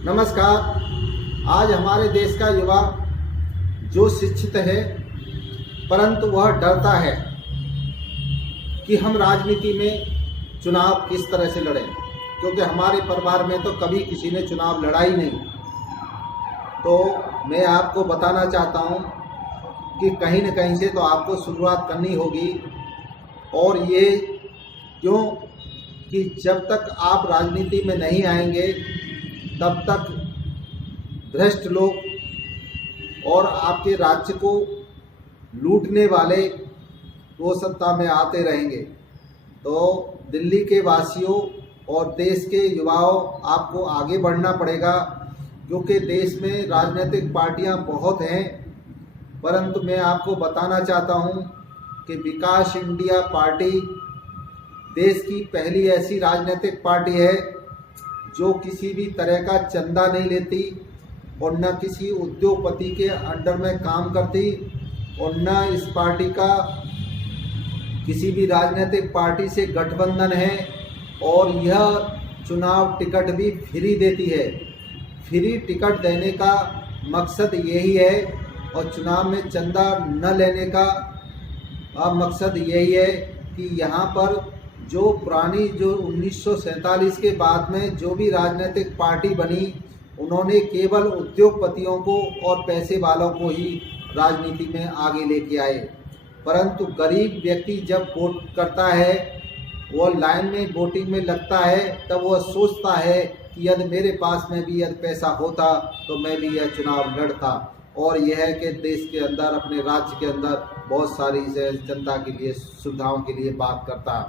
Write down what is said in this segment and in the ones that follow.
नमस्कार। आज हमारे देश का युवा जो शिक्षित है परंतु वह डरता है कि हम राजनीति में चुनाव किस तरह से लड़ें, क्योंकि हमारे परिवार में तो कभी किसी ने चुनाव लड़ा ही नहीं। तो मैं आपको बताना चाहता हूं कि कहीं न कहीं से तो आपको शुरुआत करनी होगी। और ये क्यों कि जब तक आप राजनीति में नहीं आएंगे तब तक भ्रष्ट लोग और आपके राज्य को लूटने वाले वो सत्ता में आते रहेंगे। तो दिल्ली के वासियों और देश के युवाओं, आपको आगे बढ़ना पड़ेगा, क्योंकि देश में राजनीतिक पार्टियां बहुत हैं। परंतु मैं आपको बताना चाहता हूं कि विकास इंडिया पार्टी देश की पहली ऐसी राजनीतिक पार्टी है जो किसी भी तरह का चंदा नहीं लेती और न किसी उद्योगपति के अंडर में काम करती, और न इस पार्टी का किसी भी राजनीतिक पार्टी से गठबंधन है। और यह चुनाव टिकट भी फ्री देती है। फ्री टिकट देने का मकसद यही है, और चुनाव में चंदा न लेने का मकसद यही है कि यहाँ पर जो पुरानी जो 1947 के बाद में जो भी राजनीतिक पार्टी बनी, उन्होंने केवल उद्योगपतियों को और पैसे वालों को ही राजनीति में आगे लेके आए। परंतु गरीब व्यक्ति जब वोट करता है, वह लाइन में वोटिंग में लगता है, तब वह सोचता है कि यदि मेरे पास में भी यदि पैसा होता तो मैं भी यह चुनाव लड़ता। और यह है कि देश के अंदर, अपने राज्य के अंदर बहुत सारी जनता के लिए, सुविधाओं के लिए बात करता,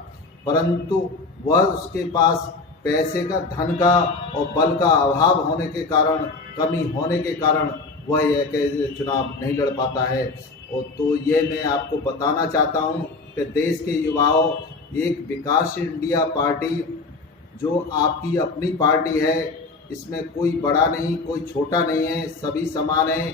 परंतु वह उसके पास पैसे का, धन का और बल का अभाव होने के कारण, कमी होने के कारण वह यह कि चुनाव नहीं लड़ पाता है। और तो ये मैं आपको बताना चाहता हूँ कि देश के युवाओं, एक विकास इंडिया पार्टी जो आपकी अपनी पार्टी है, इसमें कोई बड़ा नहीं, कोई छोटा नहीं है, सभी समान हैं।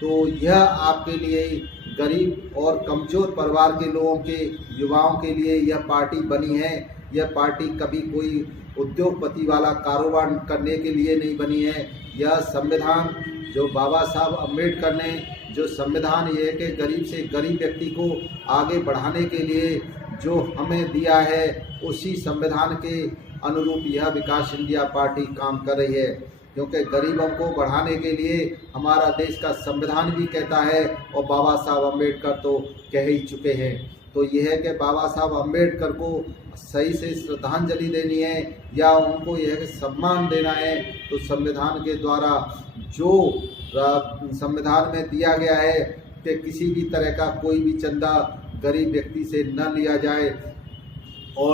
तो यह आपके लिए, गरीब और कमज़ोर परिवार के लोगों के, युवाओं के लिए यह पार्टी बनी है। यह पार्टी कभी कोई उद्योगपति वाला कारोबार करने के लिए नहीं बनी है। यह संविधान जो बाबा साहब अम्बेडकर ने जो संविधान ये कि गरीब से गरीब व्यक्ति को आगे बढ़ाने के लिए जो हमें दिया है, उसी संविधान के अनुरूप यह विकास इंडिया पार्टी काम कर रही है। क्योंकि गरीबों को बढ़ाने के लिए हमारा देश का संविधान भी कहता है, और बाबा साहब अम्बेडकर तो कह ही चुके हैं। तो यह है कि बाबा साहब अम्बेडकर को सही से श्रद्धांजलि देनी है या उनको यह सम्मान देना है, तो संविधान के द्वारा जो संविधान में दिया गया है कि किसी भी तरह का कोई भी चंदा गरीब व्यक्ति से न लिया जाए,